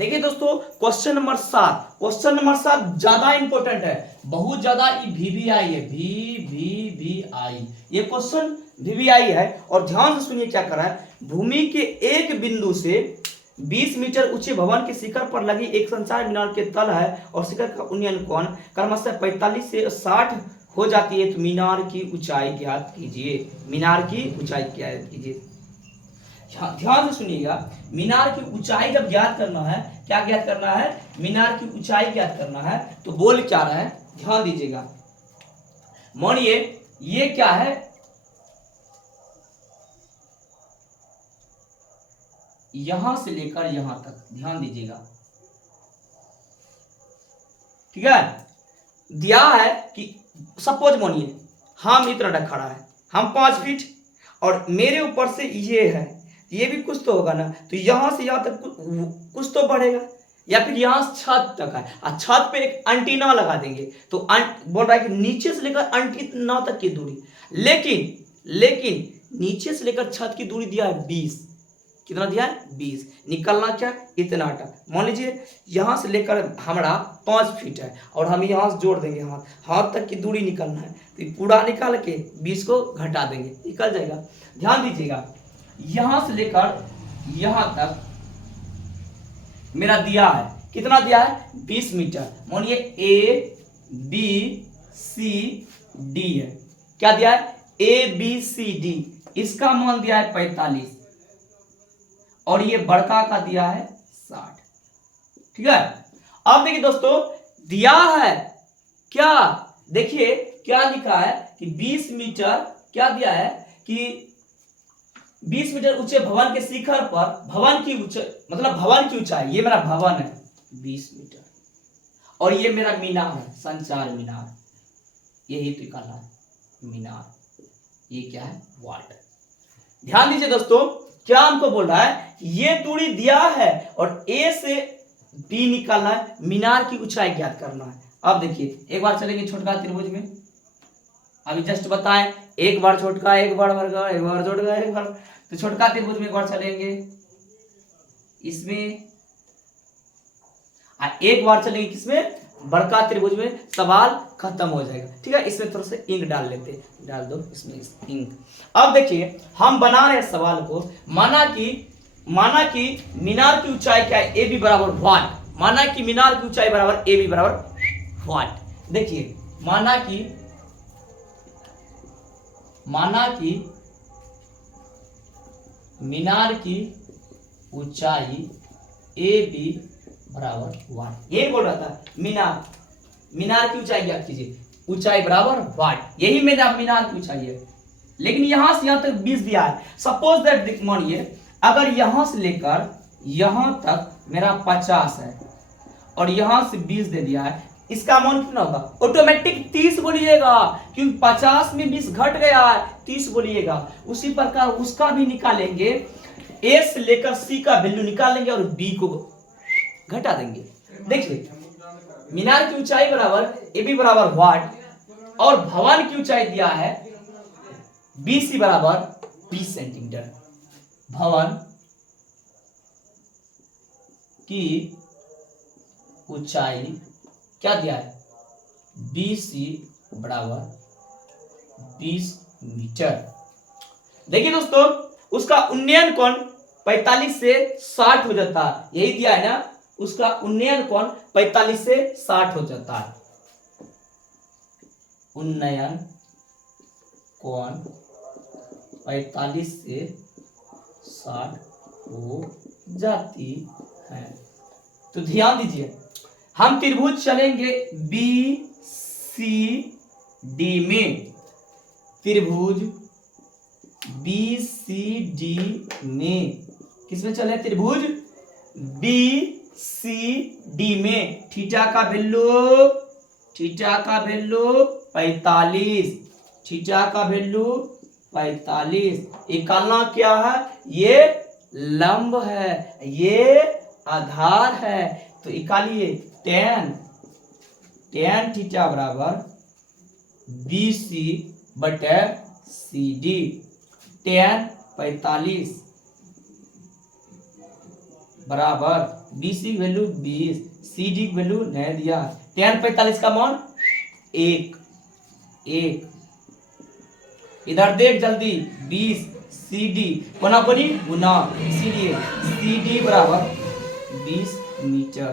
देखिए दोस्तों question number 7 ज्यादा इंपॉर्टेंट है, बहुत ज्यादा। वीवीआई है, वीवीआई, ये क्वेश्चन वीवीआई है। और ध्यान से सुनिए क्या कर रहा है। भूमि के एक बिंदु से 20 मीटर ऊंचे भवन के शिखर पर लगी एक संचार मीनार के तल है और शिखर का उन्नयन कोण क्रमशः 45 से 60 हो जाती है, तो मीनार की ऊंचाई ज्ञात कीजिए। मीनार की ऊंचाई ज्ञात कीजिए। ध्यान से सुनिएगा, मीनार की ऊंचाई जब ज्ञात करना है, क्या ज्ञात करना है, मीनार की ऊंचाई ज्ञात करना है, तो बोल क्या रहा है, ध्यान दीजिएगा। मानिए ये क्या है, यहां से लेकर यहां तक, ध्यान दीजिएगा, ठीक है। दिया है कि सपोज मानिए हम इतना खड़ा है, हम 5 फीट और मेरे ऊपर से ये है, ये भी कुछ तो होगा ना, तो यहां से यहां तक कुछ तो बढ़ेगा, या फिर यहां से छत तक है और छत पे एक एंटीना लगा देंगे, तो बोल रहा है कि नीचे से लेकर एंटीना तक की दूरी, लेकिन नीचे से लेकर छत की दूरी दिया है 20। कितना दिया है, 20। निकलना क्या, इतना आटा। मान लीजिए यहां से लेकर हमारा 5 फीट है और हम यहां से जोड़ देंगे, हाथ तक की दूरी निकलना है, तो पूरा निकाल के 20 को घटा देंगे, निकल जाएगा। ध्यान दीजिएगा, यहां से लेकर यहां तक मेरा दिया है, कितना दिया है, 20 मीटर। मानिए ए बी सी डी है, क्या दिया है, ए बी सी डी, इसका मान दिया है 45 और ये बड़का का दिया है 60, ठीक है। अब देखिए दोस्तों, दिया है क्या, देखिए क्या लिखा है कि 20 मीटर, क्या दिया है कि 20 मीटर ऊंचे भवन के शिखर पर, भवन की ऊंचाई मतलब भवन की ऊंचाई, ये मेरा भवन है 20 मीटर और ये मेरा मीनार है, संचार मीनार, यही तो निकालना है मीनार, ये क्या है, वाट। ध्यान दीजिए दोस्तों, क्या हमको बोल रहा है, ये दूरी दिया है और ए से बी निकालना है, मीनार की ऊंचाई ज्ञात करना है। अब देखिए एक बार चलेंगे छोटका त्रिभुज में, अभी जस्ट बताएं, एक बार छोटका, एक बार बड़ा, एक बार छोटका, एक बार, तो छोटका त्रिभुज में एक बार चलेंगे इसमें, एक बार चलेंगे किसमें, बड़का त्रिभुज में, सवाल खत्म हो जाएगा, ठीक है। इसमें थोड़ा सा इंक डाल लेते, डाल दो इसमें इंक। अब देखिए हम बना रहे हैं सवाल को, माना कि मीनार की ऊंचाई क्या है, ए बी बराबर वाट, माना कि मीनार की ऊंचाई बराबर ए बी बराबर वाट। देखिए माना कि मीनार की ऊंचाई ए बी बराबर 1, यही बोल रहा था, मीनार की ऊंचाई ज्ञात कीजिए, ऊंचाई बराबर वाट, यही मेरा मीनार की ऊंचाई है। लेकिन यहां से यहां तक 20 दिया है, सपोज दैट मानिए अगर यहां से लेकर यहां तक मेरा 50 है और यहां से 20 दे दिया है, इसका मान कितना होगा, ऑटोमेटिक 30 बोलिएगा, क्योंकि 50 में 20 घट गया है, 30 बोलिएगा। उसी प्रकार उसका भी निकालेंगे, ए से लेकर सी का वैल्यू निकालेंगे और बी को घटा देंगे। देखिए मीनार की ऊंचाई बराबर ए बी बराबर वाट और भवन की ऊंचाई दिया है बी सी बराबर 20 सेंटीमीटर, भवन की ऊंचाई क्या दिया है, बी सी बराबर 20 मीटर। देखिए दोस्तों, उसका उन्नयन कोण 45 से 60 हो जाता है, यही दिया है ना, उसका उन्नयन कोण 45 से 60 हो जाता है, उन्नयन कोण 45 से 60 हो जाती है। तो ध्यान दीजिए, हम त्रिभुज चलेंगे बी सी डी में, त्रिभुज बी सी डी में, किसमें चले, त्रिभुज बी सी डी में, थीटा का वैल्यू 45, थीटा का वैल्यू 45। निकालना क्या है, ये लंब है, ये आधार है, तो निकालिए tan थीटा बराबर बी सी बटे सी डी, tan 45 बराबर BC की वैल्यू 20, CD की वैल्यू नहीं दिया, tan 45 का मान 1। इधर देख जल्दी, 20 CD कोना कोनी गुना, इसीलिए CD बराबर 20 मीटर।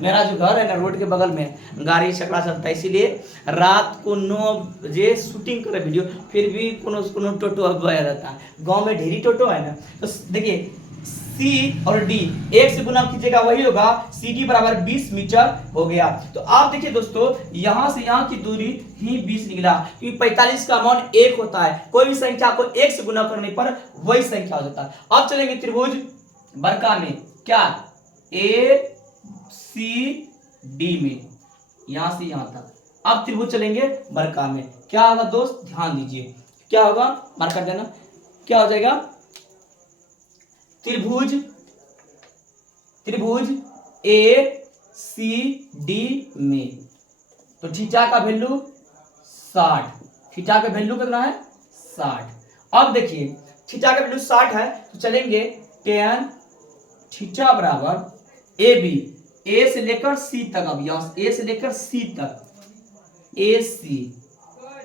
मेरा जो घर है ना रोड के बगल में, गाड़ी छकड़ा चलता है, इसीलिए रात को 9 बजे शूटिंग करे वीडियो, फिर भी कोनो टोटो अब आया रहता है। गांव में ढेरी टोटो है ना, तो देखिए C और D एक से गुना कीजिएगा वही होगा, CD बराबर 20 मीटर हो गया। तो आप देखिए दोस्तों, यहां से यहां की दूरी ही 20 निकला, क्योंकि 45 का मान 1 होता है, कोई भी संख्या को 1 से गुना करने पर वही संख्या हो जाता है। अब चलेंगे त्रिभुज बरका में, क्या ACD में, यहां से यहां तक। अब त्रिभुज चलेंगे बरका में, क्या होगा दोस्त ध्यान दीजिए, क्या होगा मार्क कर देना, क्या हो जाएगा त्रिभुज ACD में, तो थीटा का वैल्यू 60, थीटा का वैल्यू कितना है 60। अब देखिए थीटा का वैल्यू 60 है, तो चलेंगे tan थीटा बराबर AB, A से लेकर C तक, अब यहां A से लेकर C तक, AC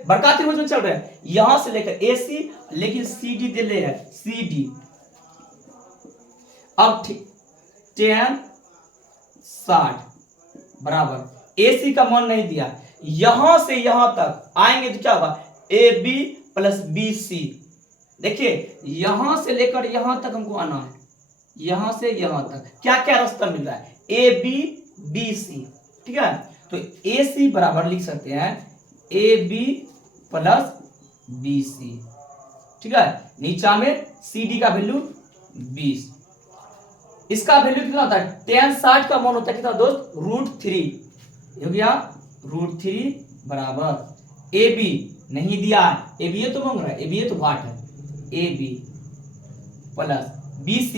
बरका त्रिभुज में चल रहे हैं, यहां से लेकर AC, लेकिन CD दे ले है CD। अब tan 60 बराबर AC का मान नहीं दिया, यहां से यहां तक आएंगे तो क्या होगा AB प्लस BC। देखिए यहां से लेकर यहां तक हमको आना है, यहां से यहां तक क्या क्या रास्ता मिल रहा है AB BC, ठीक है। तो AC बराबर लिख सकते हैं AB प्लस BC, ठीक है। नीचा में CD का वैल्यू 20, इसका वैल्यू कितना होता है tan 60 का मान होता है कितना दोस्त √3 हो गया, √3 बराबर AB नहीं दिया है, AB ये तो मांग रहा है, AB ये तो वाट है, AB प्लस BC,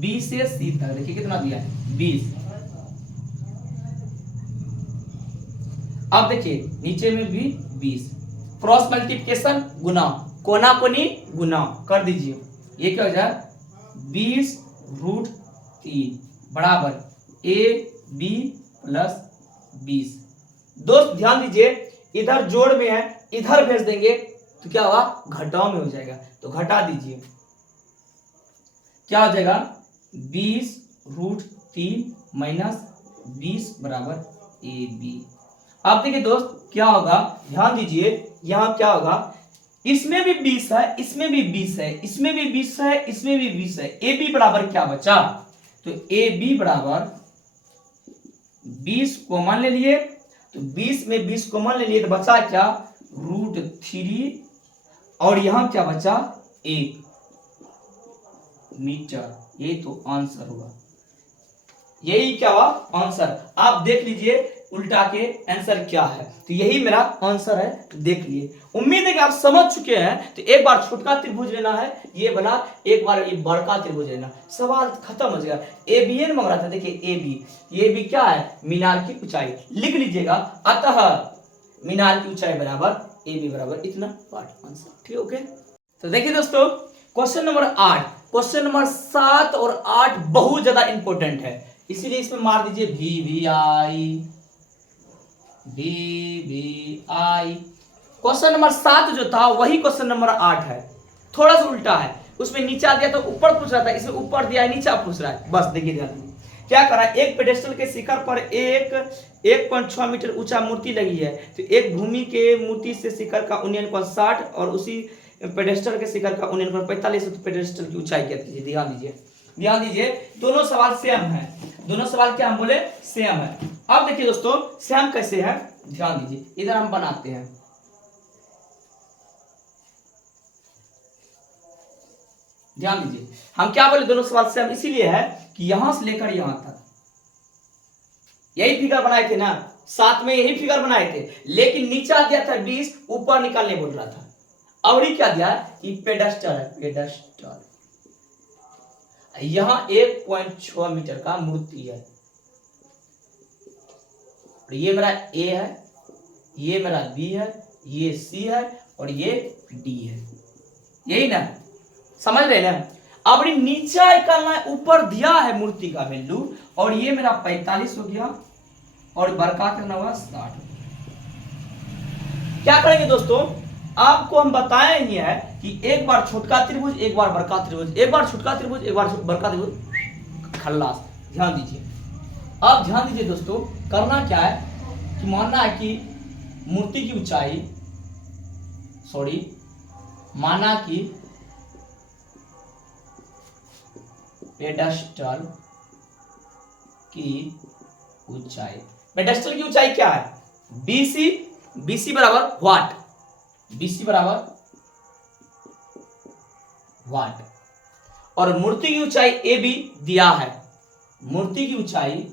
B से C तक देखिए कितना दिया है 20। अब देखिए नीचे में भी 20, क्रॉस मल्टीप्लिकेशन गुना, कोना कोनी गुना कर दीजिए, ये क्या हो जाए 20 √3 बराबर AB प्लस 20। दोस्त ध्यान दीजिए, इधर जोड़ में है, इधर भेज देंगे तो क्या होगा घटाव में हो जाएगा, तो घटा दीजिए, क्या हो जाएगा 20 √3 माइनस 20 बराबर AB। अब देखिए दोस्त क्या होगा, ध्यान दीजिए, यहां क्या होगा, इसमें भी 20 है, इसमें भी 20 है, इसमें भी 20 है, इसमें भी 20 है, AB बराबर क्या बचा, तो AB बराबर 20 कॉमन ले लिए, तो 20 में 20 कॉमन ले लिए तो बचा क्या √3, और यहां क्या बचा 1 मीटर, ये तो आंसर होगा, यही क्या हुआ आंसर। आप देख लीजिए उल्टा के आंसर क्या है, तो यही मेरा आंसर है, देख लिए। उम्मीद है कि आप समझ चुके हैं। तो एक बार छोटका त्रिभुज लेना है ये बना, एक बार ये बड़का त्रिभुज लेना, सवाल खत्म हो जाएगा। ABN मांग रहा था, देखिए AB, ये भी क्या है मीनार की ऊंचाई, लिख लीजिएगा, अतः मीनार की ऊंचाई बराबर AB बराबर इतना वाट, आंसर ठीक ओके। तो देखिए दोस्तों क्वेश्चन नंबर 8, क्वेश्चन नंबर 7 और 8 बहुत ज्यादा इंपॉर्टेंट है, इसीलिए इसमें मार दीजिए VVI। क्वेश्चन नंबर 7 जो था वही क्वेश्चन नंबर 8 है, थोड़ा सा उल्टा है, उसमें नीचा दिया तो ऊपर पूछ रहा था, इसमें ऊपर दिया है नीचा पूछ रहा है। बस देखिए ध्यान क्या करा, एक पेडेस्टल के शिखर पर एक 1.6 मीटर ऊंचा मूर्ति लगी है, तो एक भूमि के मूर्ति से शिखर का उन्नयन कोण 60 और उसी पेडेस्टल के शिखर का उन्नयन कोण 45, तो पेडेस्टल की ऊंचाई क्या कीजिए, ध्यान दीजिए, ध्यान दीजिए, दोनों सवाल सेम है, दोनों सवाल क्या हम बोले सेम है। अब देखिए दोस्तों सेम कैसे है, ध्यान दीजिए, इधर हम बनाते हैं, ध्यान दीजिए, हम क्या बोले दोनों सवाल सेम इसीलिए है कि यहां से लेकर यहां तक यही फिगर बनाए थे ना, साथ में यही फिगर बनाए थे, लेकिन नीचा दिया था 20, ऊपर निकालने बोल रहा था, और ये क्या दिया कि पेडेस्टल है, पेडेस्टल यहां 1.6 मीटर का मूर्ति है, ये मेरा A है, ये मेरा B है, ये C है और ये D है, यही ना, समझ रहे ना। अब नीचा निकालना है, ऊपर दिया है मूर्ति का वैल्यू, और ये मेरा 45 हो गया और बरका करना हुआ 60। क्या करेंगे दोस्तों, आपको हम बताए ही है कि एक बार छोटका त्रिभुज, एक बार बड़का त्रिभुज, एक बार छोटका त्रिभुज, एक बार बड़का त्रिभुज, खल्लास। ध्यान दीजिए, अब ध्यान दीजिए दोस्तों, करना क्या है कि मानना है कि मूर्ति की ऊंचाई, माना कि पेडस्टल की ऊंचाई, पेडस्टल की ऊंचाई क्या है, BC, BC बराबर व्हाट, BC बराबर व्हाट, और मूर्ति की ऊंचाई AB दिया है, मूर्ति की ऊंचाई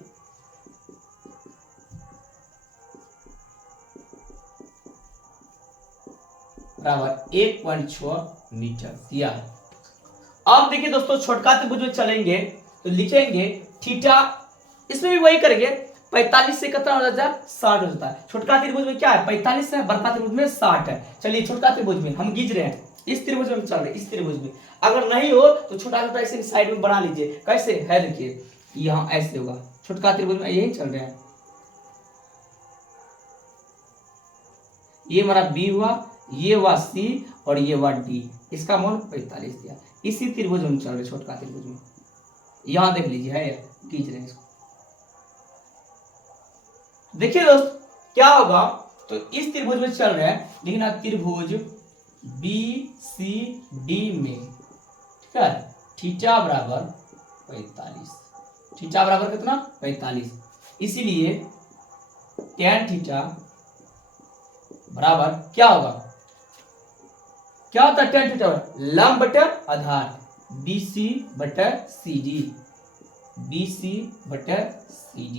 बराबर 1.6 मीटर दिया है। अब देखिए दोस्तों, छोटका त्रिभुज में चलेंगे तो लिखेंगे थीटा, इसमें भी वही करेंगे, 45 से कितना हो जाता है, 60 हो जाता है। छोटका त्रिभुज में क्या है, 45 है, बड़का त्रिभुज में 60 है। चलिए छोटका त्रिभुज में हम खींच रहे हैं, इस त्रिभुज में चल रहे हैं, इस त्रिभुज में अगर नहीं हो तो छोटा छोटा ऐसे साइड में बना लीजिए। कैसे है, देखिए यहाँ ऐसे होगा, छोटका त्रिभुज में यही चल रहे हैं, ये हमारा B हुआ, ये हुआ C और ये हुआ D, इसका मान 45 दिया। इसी त्रिभुज में चल रहे, छोटका त्रिभुज में, यहां देख लीजिए है, खींच रहे हैं इसको। देखिए दोस्त क्या होगा, तो इस त्रिभुज में चल रहे हैं, लिखना त्रिभुज BCD में, ठीक है, थीटा बराबर 45, थीटा बराबर कितना, 45, इसीलिए tan थीटा बराबर क्या होगा, क्या होता है tan थीटा, लंब बटा आधार, BC बटा CD, BC बटा CD,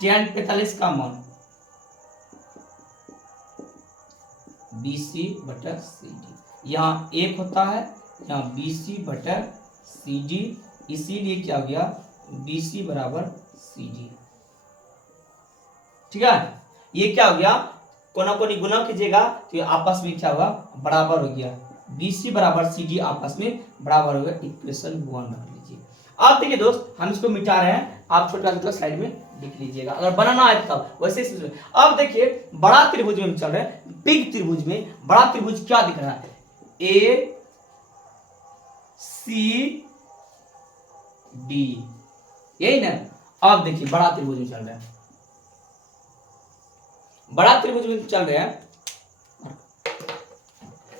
tan 45 का मान BC बटा CD, यहाँ 1 होता है, यहाँ BC बटा CD, इसीलिए क्या हो गया, BC बराबर CD, ठीक है। ये क्या हो गया, कोना कोनी गुना कीजिएगा तो ये आपस में क्या हुआ, बराबर हो गया, BC बराबर CD आपस में बराबर हो गया, इक्वेशन 1 रख लीजिए। आप देखिए दोस्त, हम इसको मिटा रहे हैं, आप छोटा छोटा स्लाइड में लिख लीजिएगा, अगर बनाना है तब वैसे। अब देखिए बड़ा त्रिभुज में चल रहे हैं, बिग त्रिभुज में बड़ा त्रिभुज क्या दिख रहा है, ACD, यही ना। अब देखिए बड़ा त्रिभुज में चल रहे हैं, बड़ा त्रिभुज में चल रहे हैं,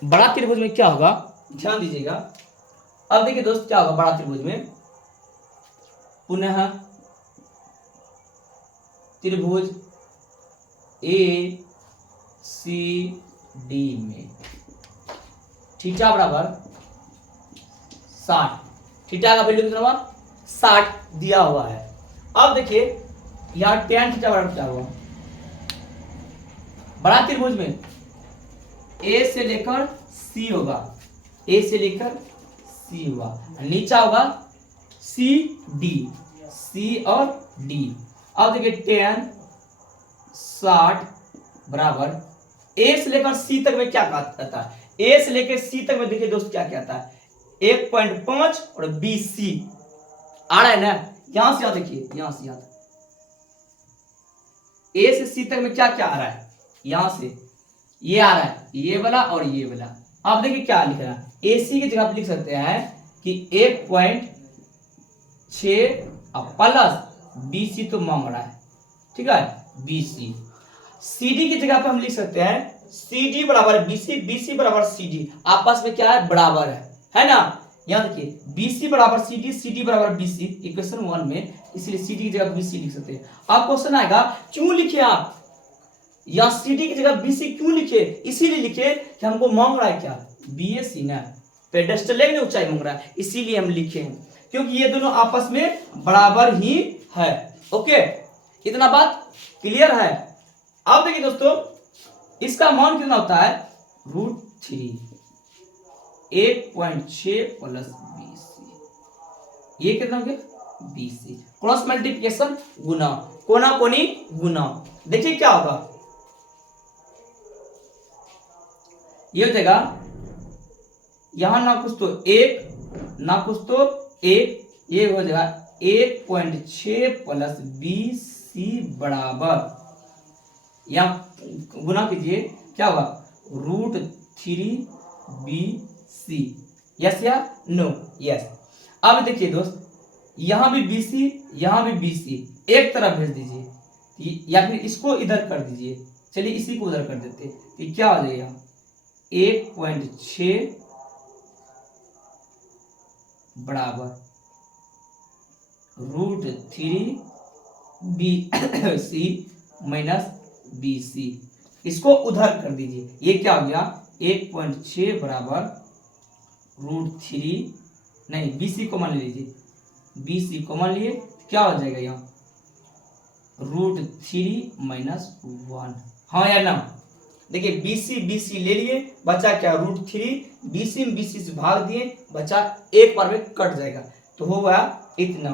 बड़ा त्रिभुज में क्या होगा, ध्यान दीजिएगा। अब देखिए दोस्त क्या होगा बड़ा त्रिभुज में, पुनः त्रिभुज ACD में थीटा बराबर 60, थीटा का वैल्यू कितना हुआ, 60 दिया हुआ है। अब देखिए यहां tan थीटा बराबर क्या हुआ, बड़ा त्रिभुज में A से लेकर C होगा, A से लेकर C हुआ, नीचा होगा CD, C और D। अब देखिए tan 60 बराबर A से लेकर C तक में क्या कहता है, A से लेकर C तक में देखिए दोस्त क्या कहता है, 1.5 और BC आ रहा है ना, यहां से यहां देखिए, यहां से यहां A से C तक में क्या क्या आ रहा है, यहां से ये आ रहा है, ये वाला और ये वाला। आप देखिए क्या लिख रहा है, AC की जगह आप लिख सकते हैं कि 1.6 प्लस BC तो मांग रहा है, ठीक है, BC। CD की जगह पे हम लिख सकते हैं CD बराबर BC, BC बराबर CD, आपस में क्या है, बराबर है ना। यहाँ देखिए BC बराबर CD, CD बराबर BC, इक्वेशन 1 में, इसलिए CD की जगह BC लिख सकते हैं। अब क्वेश्चन आएगा क्यों लिखे आप, या CD की जगह BC क्यों लिखे, इसीलिए लिखे कि हमको मांग रहा है क्या, BAC ना, पेडेस्टल में ऊंचाई मांग रहा है, इसीलिए हम लिखे हैं, क्योंकि ये दोनों आपस में बराबर ही है। ओके, इतना बात क्लियर है। अब देखिए दोस्तों इसका मान कितना होता है, √3, 1.6 प्लस BC, ये कितना हो गया, BC, क्रॉस मल्टीप्लिकेशन गुना, कोना कोनी गुना। देखिए क्या होगा, ये हो जाएगा, यहां ना कुछ तो 1 ना कुछ तो एक, ये हो जाएगा 1.6 प्लस BC बराबर, यहाँ गुना कीजिए क्या होगा, √3BC। यस या नो? यस। अब देखिए दोस्त, यहां भी BC, यहां भी BC, एक तरफ भेज दीजिए या फिर इसको इधर कर दीजिए। चलिए इसी को उधर कर देते, तो क्या हो जाएगा 1.6 बराबर √3BC माइनस BC। इसको उधर कर दीजिए, ये क्या हो गया 1.6 बराबर √3, नहीं BC को मान लीजिए, BC को मान लिए, क्या हो जाएगा यहाँ √3 माइनस 1। हाँ या ना? देखिए BC ले लिए, बचा क्या √3, BC में BC से भाग दिए, बचा एक बार में कट जाएगा, तो होगा इतना।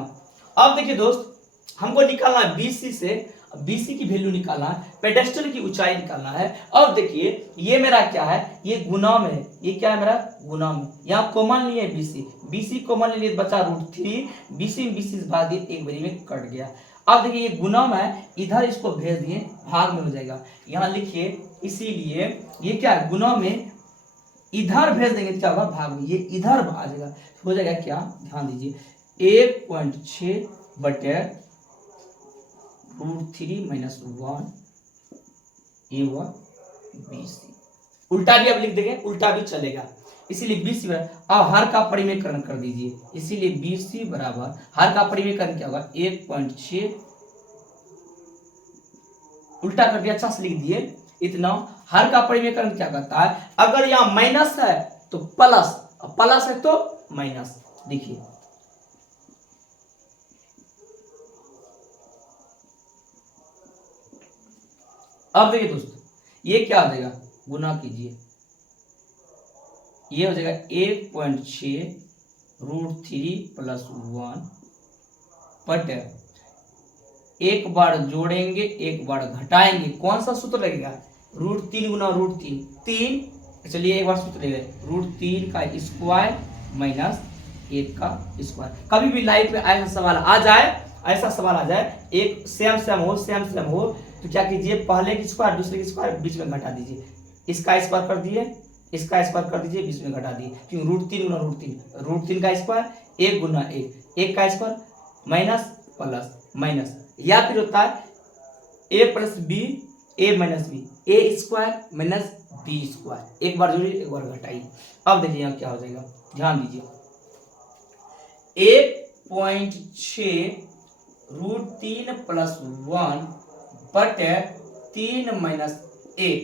अब देखिए दोस्त, हमको निकालना है BC से, BC की वैल्यू निकालना है, पेडेस्टल की ऊंचाई निकालना है। अब देखिए ये मेरा क्या है, ये गुना में है, ये क्या है मेरा गुना में, यहाँ कॉमन लिए BC कॉमन लिए, बचा √3, BC में BC से भाग दिए, एक बारी में कट गया। अब देखिए ये गुना में है, इधर इसको भेज दिए, भाग में हो जाएगा, यहाँ लिखिए, इसीलिए ये क्या है गुना में, इधर भेज देंगे क्या होगा भाग में, ये इधर आ जाएगा, हो जाएगा क्या, ध्यान दीजिए 1.6 बटे √3 माइनस 1, ये हुआ BC। उल्टा भी अब लिख देंगे, उल्टा भी चलेगा, इसीलिए BC बराबर, अब हर का परिमेयकरण कर दीजिए, इसीलिए BC बराबर हर का परिमेयकरण क्या होगा 1.6, उल्टा कर दिया, अच्छा से लिख दिए इतना। हर का परिमेयकरण क्या करता है, अगर यहाँ माइनस है तो प्लस, प्लस है तो माइनस। देखिए अब देखिए दोस्तों, ये क्या हो जाएगा, गुना कीजिए, ये हो जाएगा 1.6 √3 प्लस 1 बटे, एक बार जोड़ेंगे एक बार घटाएंगे, कौन सा सूत्र लगेगा, √3 गुना √3, 3, चलिए एक बार सूत्र लगेगा √3 का स्क्वायर माइनस 1 का स्क्वायर। कभी भी लाइफ में ऐसा सवाल आ जाए, ऐसा सवाल आ जाए, एक सेम हो, तो क्या कीजिए, पहले की स्क्वायर दूसरे की स्क्वायर बीच में घटा दीजिए, इसका स्क्वायर कर दिए, इसका स्क्वायर कर दीजिए, बीच में घटा दिए, क्योंकि √3 गुना √3 का स्क्वायर 1 गुना 1 का स्क्वायर माइनस प्लस माइनस, या फिर होता है a plus B, a minus B, A square minus B square, एक बार जोड़िए एक बार घटाइए। अब देखिए यहाँ क्या हो जाएगा, ध्यान दीजिए 1.6 √3 प्लस 1 बटे 3 माइनस 1,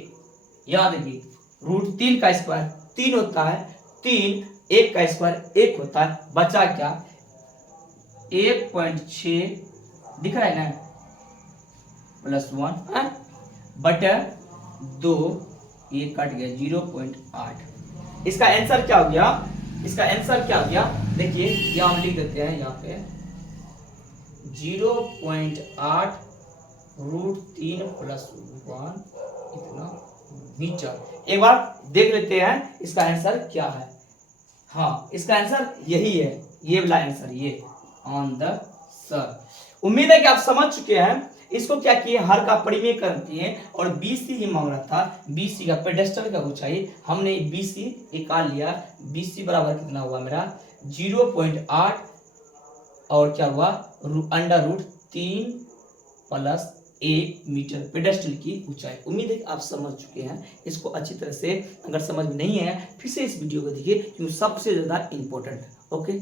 यहाँ देखिए √3 का स्क्वायर 3 होता है, 3, 1 का स्क्वायर 1 होता है, बचा क्या 1.6 दिख रहा है ना प्लस 1 बटे 2, ये कट गया 0.8। इसका आंसर क्या हो गया, इसका आंसर क्या हो गया, देखिए यहाँ हम लिख देते हैं, यहाँ पे 0.8 √3 प्लस 1 इतना मीटर। एक बार देख लेते हैं इसका आंसर क्या है। हाँ इसका आंसर यही है, ये वाला आंसर, ये ऑन द सर। उम्मीद है कि आप समझ चुके हैं। इसको क्या किए, हर का परिमेयकरण किए और BC ही मांग रहा था, BC का पेडेस्टल का ऊंचाई, हमने BC निकाल लिया। BC बराबर कितना हुआ मेरा 0.8 और क्या हुआ √3 प्लस 1 मीटर पेडेस्टल की ऊंचाई। उम्मीद है कि आप समझ चुके हैं इसको अच्छी तरह से। अगर समझ में नहीं आया फिर से इस वीडियो को देखिए, क्योंकि सबसे ज्यादा इंपॉर्टेंट है। ओके।